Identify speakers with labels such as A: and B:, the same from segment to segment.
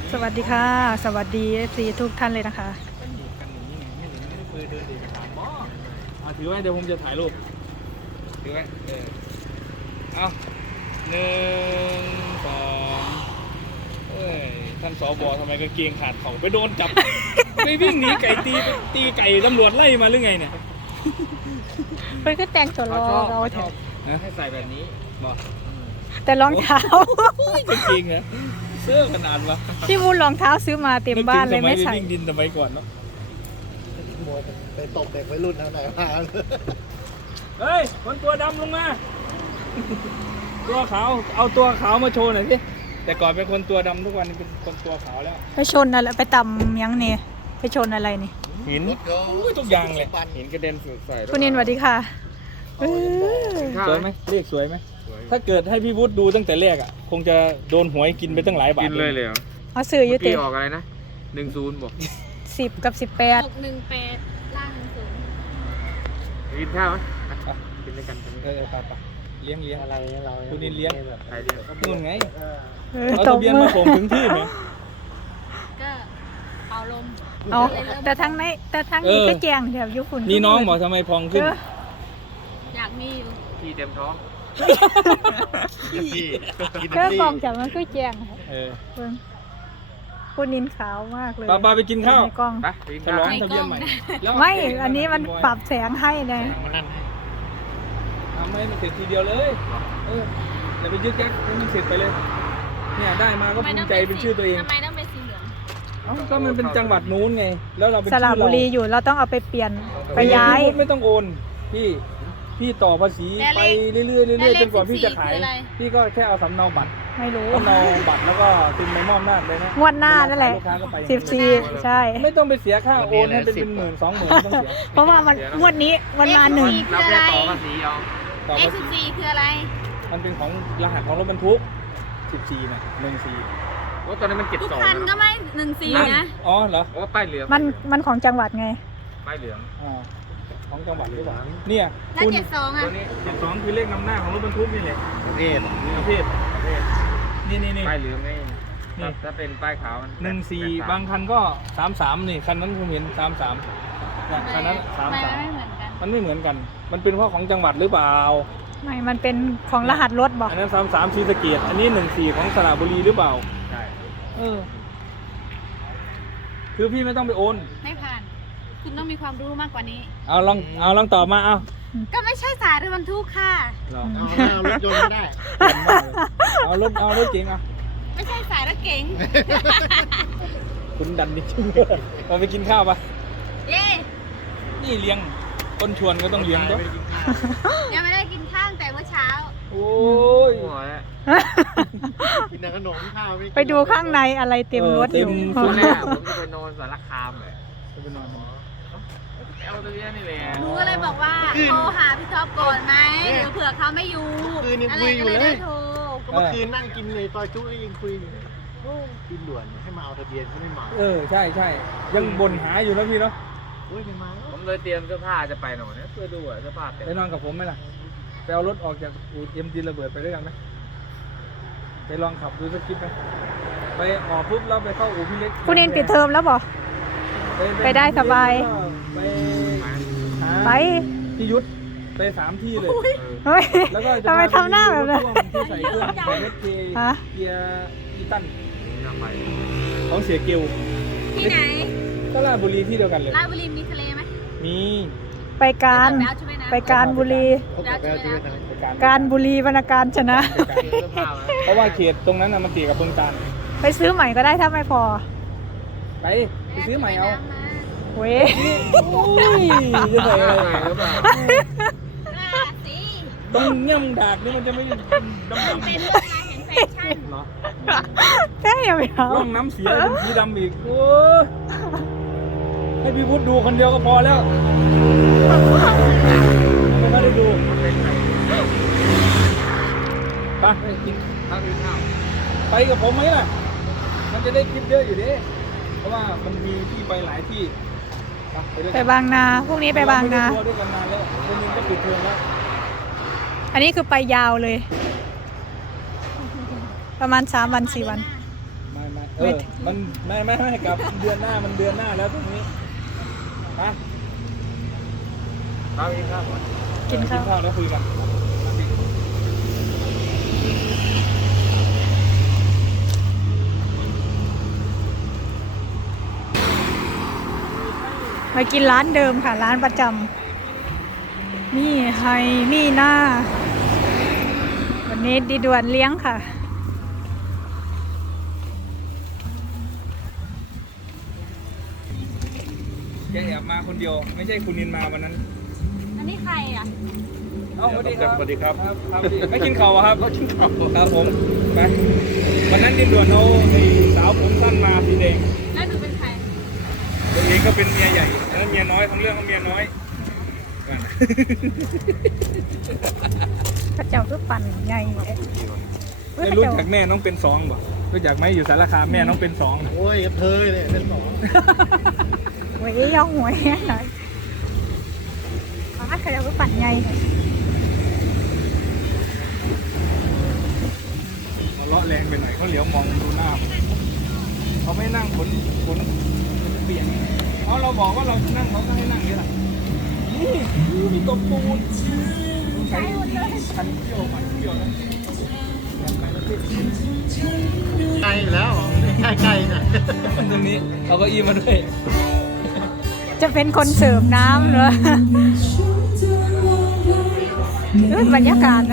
A: สวัสดีค่ะสวัสดี FC ทุกท่านเลยนะคะ
B: กันอย่างนี้ไงไม่ได้เคยเดินเอกสารบ่ถือไว้เดี๋ยวผมจะถ่ายรูปถือไว้เอา1 2เอ้ยท่านสบทำไมกางเกงขาดเขาไปโดนจับ ไปวิ่งหนีไก่ตีไก่ตำรวจไล่มาหรือไงเนี่ย
A: เพื่อนก็แต่งตัวรอเราเถอะ
B: ให้ใส่แบบนี้บอก
A: แต่รองเท้าก
B: างเกงเหรอเสื้อขนาดวะ
A: ที่มูลรองเท้าซื้อมาเต็มบ้านเลยไม่ใส่
B: วิ่งดินสมัยก่อนเนาะ
C: มัวไปตบเด็กวัยรุ่นนะไหนมา
B: เฮ้ยคนตัวดำลงมาตัวขาวเอาตัวขาวมาโชว์หน่อยสิแต่ก่อนเป็นคนตัวดำทุกวันนี้เป็นคนตัวขาวแล้ว
A: ไปชนอะไรไปต่ำยังเนี่ยไปชนอะไรนี่
B: หินทุกอย่างเลยหินกระเด็นใส่
A: คุณนินสวัสดีค่ะ
B: สวยไหมเรียกสวยไหมถ้าเกิดให้พี่วุฒิดูตั้งแต่แรกอ่ะคงจะโดนหวยกินไปตั้งหลายบาท
D: กินเลยเหรอ
A: เอาสื่อยุติ
D: ออกอะไรนะ10บอก
A: 10 กับ 18
E: 618ล่าง10
D: กินข้าวไหมกินด้วยกัน
B: ไปเลี้ยง
C: อะไรเรา
B: คุณนินเลี้ยง
D: ใครเดียว
B: นู่นไง
A: เอา
B: เอา
A: ต
B: ทะ
A: บ
B: เบียน
A: มือ
B: มาส่งถึงที่ไหม
E: ก็เป่าลม
A: เอาแต่ทั้งนี้ก็แจงเดี๋ยวยุคุณ
B: นี่น้องบอกทำไมพองขึ้น
E: อยากมีอยู่
D: พี่เต็มท้อง
C: พี่
A: เพื่อกองจากมันก็แจง
B: เออ
A: คุณนินขาวมากเลย
B: ป้าไปกินข้าว
A: ในกล้อง
D: ไปกิน
B: ฉ
D: ข้าว
B: ลองทะเบียนใหม่แล้ว
A: ไม่อันนี้มันปรับแสงให้เลย
C: มานั่นให้
B: ทำให้มันเสร็จทีเดียวเลยอย่าไปยึดยักให้มันเสร็จไปเลยเนี่ยได้มาก็ภูมิใจเป็นชื่อตัวเอง
E: ทำไมต้องเป็นสีเหลือง
B: ก็มันเป็นจังหวัดนู้นไงแล้วเราเป็น
A: ส
B: ชื่อ
A: ระ
B: เรา
A: บุรีอยู่เราต้องเอาไปเปลี่ยนไปย้าย
B: ไม่ต้องโอนพี่ต่อภาษีไปเรื่อยๆจนกว่าพี่จะขายพี่ก็แค่เอาสำเนาบัตร
A: ไม่รู้
B: สำเนาบัตรแล้วก็ตินใบมอบหน้าเลยนะ
A: งวดหน้านั่นแหละ
B: ลูกค้าก็ไปอย่างนี้
A: 14ใช่
B: ไม่ต้องไปเสียค่าโอนให้เป็น10,000 20,000ไม่ต้องเสีย
A: เพราะว่ามันงวดนี้มันมาหนึ่ง
D: รับแค่ต่อภาษีเอา
B: ต่อภาษี
E: X14 คืออะไร
B: มันเป็นของรหัสของรถบรรทุก14นะ14
D: โอ้ตอนนี้มัน
E: ทุก
D: 72
E: คันก็ไม่14นะ
B: อ๋อเหรอ
D: โอ้ป้ายเหลือง
A: มันของจังหวัดไง
D: ป้ายเหลือง
B: ของจังหวัดหรือเปล่าเนี่ย
E: แล้ว
B: คุณ
E: 72อ่ะ
D: ตัวนี้
B: 72คือเลขนำหน้าของรถบรรทุกนี่แหละ
C: ประเทศ
B: ประเภทนี่
D: ป้ายเหลืองไงถ้าเป็นป้ายขาว
B: 14บางคันก็33นี่คันนั้นผมเห็น33เนี่ยคันนั้น
E: ทำไมไม่เหมือนกัน
B: 33มันไม่เหมือนกัน มันเป็นเพราะของจังหวัดหรือเปล่า
A: ไม่มันเป็นของรหัสรถบอก
B: อันนั้น33ศรีสะเกษอันนี้14ของสระบุรีหรือเปล่า
D: ใช่
B: คือพี่ไม่ต้องไปโอน
E: ไม่ผ่าน คุณต้องมีความรู้มากกว่านี้
B: เอาลองตอบมาเอา
E: ก็ไม่ใช่สายรถบรรทุกค่ะ
B: เหรอ
C: เอารถยนต์ก็ได้
B: เอารถเก๋งอ่ะ
E: ไม่ใช่สายรถเก๋ง
B: คุณดันดิชื่อเราไปกินข้าวปะ
E: เย่
B: นี่เลี้ยงคนชวนก็ต้องเลี้ยงด้วย
E: ยังไม่ได้กินข้าวแต่เมื่อเช้า
B: โอ้ย
D: โอ้ย
C: กินแต่ขนมข้าวไม่กิน
A: ไปดูข้างในอะไรเต็มรถอยู่
D: ตอนแรกผมจะไปนอนสารคามเลย
B: ไปนอนมา
D: เอาตัวนี้นี่แหละ
E: หนูก็เลยบอกว่าโทรหาพี่ท็อปก่อนไหมเดี๋ยวเผื่อเขาไม่อยู่
C: คืนยัง
E: อะไร
C: คุยอยู่
E: ก็
C: เล
E: เลยได้
C: ย
E: โทร
C: ก็เมื่อคืนนั่งกินเลยตอยจุ้ยยังคุยอยู่เลยโอ้กินด่วนให้มาเอาทะเบียนเขาไม่มา
B: ใช่ยังบ่นหาอยู่นะพี่เนาะ
C: โอ้ยไม่มา
D: ผมเลยเตรียมเสื้อผ้าจะไปหน่อยเนี่ยเพื่อดูเสื้อผ้าเต็ม
B: ไปนอนกับผมไหมล่ะไปเอารถออกจากอู่เอ็มจีระเบิดไปด้วยกันไหมไปลองขับดูสักคลิปไหมไปออกปุ๊บแล้วไปเข้าอู่พี่เล็ก
A: คุณนินปิดเทอมแล้วบอก ไปได้สบาย
B: ไป
A: ไป
B: พี่ยุทธไป3 ที่เลย
A: เฮ้ย
B: แล้วก็จะ
A: ทำไมทำหน้าแบบนั้น
B: ที่ใส่เครื่องของรถเ
A: ฮะ
B: กียร์อีตัน
D: น้ำไป
B: ของเสียเกล
E: ที่ไหน
B: ก็ราชบุรีที่เดียวกันเลย
E: ราชบุรีมีทะเลไหม
B: มี
A: ไปการ
E: แล้วใช่ไหมนะ
A: ไปการบุรี
C: เขากลับไปเอาชีวิตนะ
B: ไป
A: การบุรีวรรณการชนะ
D: เสื้อผ้าไหม
B: เพราะว่าเขตตรงนั้นน่ะมันติดกับเมืองการ
A: ไปซื้อใหม่ก็ได้ถ้าไม่พอ
B: ไปซื้อใหม่เอา
A: เว้ย
B: อุ้ยจะใส่อะไร
D: หรือเปล่า
E: ราศี
B: ต้องเงี้ยมดากนี่มันจะไม่ดำ
E: เป็นเรื่องงานเห็นแฟชั่น
B: ๆเนาะ
A: แค่อย่าไปเอา
B: ร่องน้ำเสียเป็นสีดำอีกโอ้ยให้พี่พุทธดูคนเดียวก็พอแล้วไม่ได้ดูไปกิน
D: ข้าวกินข้าว
B: ไปกับผมไหมล่ะ มันจะได้คลิปเยอะอยู่ดิเพราะว่ามันมีที่ไปหลายที่ด้วย
A: ไป
B: กัน
A: บางนาพรุ่งนี้ไปบางนา
B: เรไม่ได้ทัวร์ด้วยกันนานแล้วคนนึงก็ปิดเทอมแล้ว
A: อันนี้คือไปยาวเลย ประมาณ3 วัน 4 วัน
B: ไม่มันไม่กลับเดือนหน้ามันเดือนหน้าแล้วตรงนี้ฮะ
D: ข้าวอีกครับ
A: กินข้าว
B: ข้าวแล้วคุยกัน
A: มากินร้านเดิมค่ะร้านประจำนี่ไฮนี่หน้าวันนี้ดีด่วนเลี้ยงค่ะ
B: แกแอบมาคนเดียวไม่ใช่คุณนินมาวันนั้น
E: อันนี้ใครอ่ะ
B: เอ้าสวัสดีครับ
C: สวัสดีครับ
B: ครับไม่กินข้าวอะครับก็กินข้าวครับผมไปวันนั้นดินด่วนเอาไอ้สาวผมสั้นมาสีแดง
E: แล้วหนูเป็นใคร
B: ตัวเองก็เป็นเมียใหญ่แล้วเมียน้อยทั้งเรื่องก็เมียน้อยกัน
A: พระเจ้าก็ปั่นใหญ่เลย
B: ไม่รู้จักแม่น้องเป็นสองบ่รู้จักไหมอยู่สารคามแม่น้องเป็นสอง
C: โอ้ยกับเธอเลยเป็นสอง
A: หวยย่องหวยหน่อยพระเจ้าก็ปั่นใหญ่
B: เขาเลาะแรงไปหน่อยเขาเหลียวมองดูหน้าเขาไม่นั่งขนเปลี่ยนเราบอกว่าเราจะนั่งเขาก็ให้นั่งนี่แหละนี่มีตบปูนใช้คันเที่ยวมันเที่ยวนะ
C: ไกลอยู่แล้วใกล้ๆนะ
B: ตรงนี้เอาเก้าอี้มาด้วย
A: จะเป็นคนเสิร์ฟน้ำเหรอ บรรยากาศนะ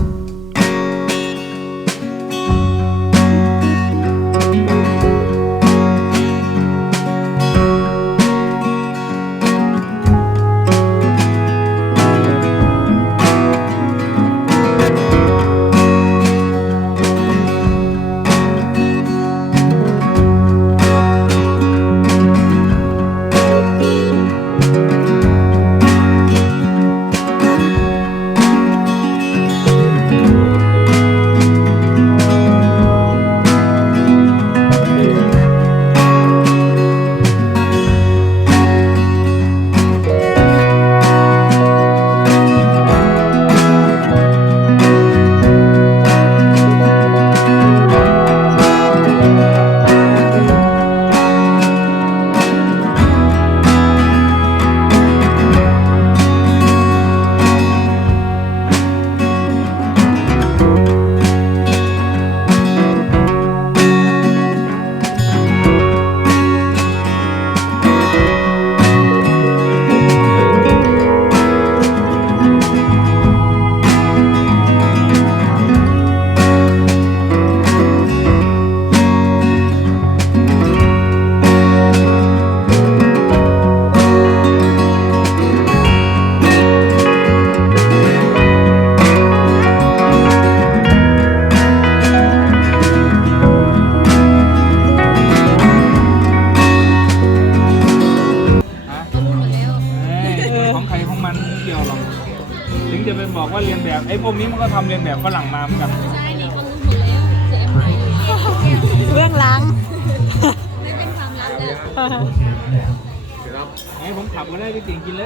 B: ของใครของมันไม่เกี่ยวหรอกถึงจะเป็นบอกว่าเรียนแบบไอ้พวกนี้มันก็ทำเรียนแบบฝรั่งมาเหมือนกัน
E: ใช่นี่เขารู้หมดแล้วเสียใหม่
A: เรื่องล้าง
E: ไม่เป็นความลับแล้ว
D: เดี๋ยวเรา
B: ให้ผมขับก็ได้พี่เก่งกินเลย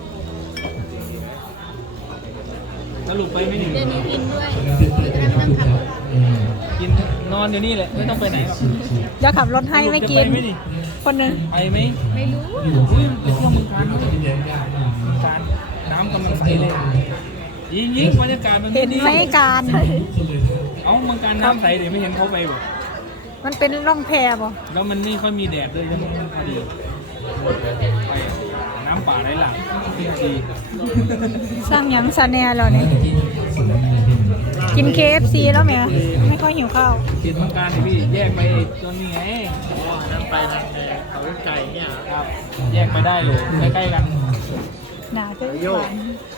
B: สรุปไปไม่หนึ่ง
E: เดี๋ยวหนูกินด้วยหนูจะได้ไม่ต้องขับรถ
B: กินนอนอยู่นี่แหละไม่ต้องไปไหนหรอก
A: จะขับรถให้ไม่กิน
B: จะปไหมนี่
A: คนหนึ่ง
B: ไปไหม
E: ไม่รู้
B: อุ้ยไปเที่ยวเมืองการด้วยการน้ำกำลังใสเลยยิงบรรยากาศมัน
A: เห็นไหมการ
B: เอ้าเมืองการน้ำใสเดี๋ยวไม่เห็นเขาไปบ่
A: มันเป็นร่องแพบ่
B: แล้วมันไม่ค่อยมีแดดด้วยยังพอดีไปน้ำป่าไหลหลากดี
A: สร้างหยังซาแนเหรอเนี่ยกิน KFC แล้วไหมไม่ค่อยหิวข้าว
B: กินเมืองการนี่พี่แยกไปตัวนี้ไง
C: นั่นไปทางเขาเล่นไก่เนี่ย
B: ครับ แยกไปได้เลยใกล้ๆกัน
A: หนาขึ้นหวาน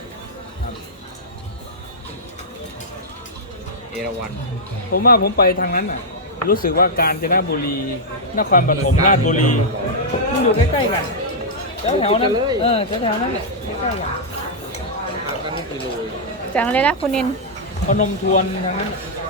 D: เอราวัณ
B: ผมว่าผมไปทางนั้นอ่ะ รู้สึกว่ากาญจนบุรีนครปฐมราชบุรีมันอยู่ใกล้ๆกันแถวๆนั้นแถวๆนั้นแหละใกล้ๆกัน
D: ทางกันนี่ไปเลย
A: จังเลยนะคุณนิน
B: พนมทวนทางนั้น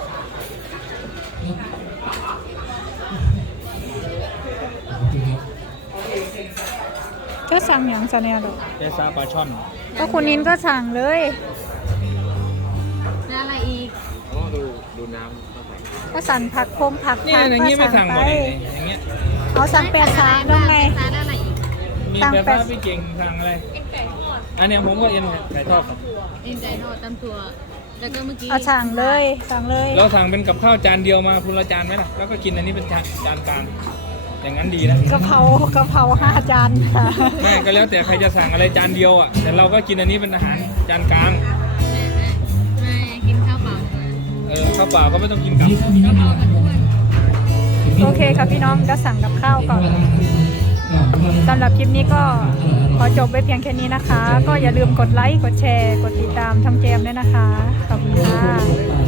A: ก็สั่งหยังซาแนเหรอ
B: เจซาปลาช่อน
A: ก็คุณนินก็สั่งเลย
E: แล้วอะไรอีก
D: อ๋อดูน้ำเข้าไป
A: ก็สั่นผักพงผัก
B: เนี่ยอย่างงี้ไม่สั่งหมดเลยอย่างเงี้ย
A: เอาสั่งแปดสามแล้วไง
E: ร้านอะไรอีก
B: มี
A: สั่ง
B: แต่
A: แปด
B: ฟ้าพี่เก่งสั่งอะไรอันเนี้ยผมก็เอ็นไก่ทอดครับ
E: เอ็นไก่ทอดตำถั่วแล้วก็เมื่อกี้
A: เอาสั่งเลยสั่งเลย
B: เราสั่งเป็นกับข้าวจานเดียวมาคุณละจานไหมล่ะแล้วก็กินอันนี้เป็นจานกลางอย่างนั้นดีนะ
A: กะเพรา5 จานค่ะ
B: แม่ก็แล้วแต่ใครจะสั่งอะไรจานเดียวอ่ะแต่เราก็กินอันนี้เป็นอาหารจานกลาง
E: ไม่กินข้าวเปล่า
B: ข้าวเปล่าก็ไม่ต้องกินกับ
E: ข้าวเปล่ามันอ้วน
A: โอเคค่ะพี่น้องก็สั่งกับข้าวก่อนสำหรับคลิปนี้ก็ขอจบไว้เพียงแค่นี้นะคะ ก็อย่าลืมกดไลค์กดแชร์กดติดตามทำเจมด้วยนะคะขอบคุณค่ะ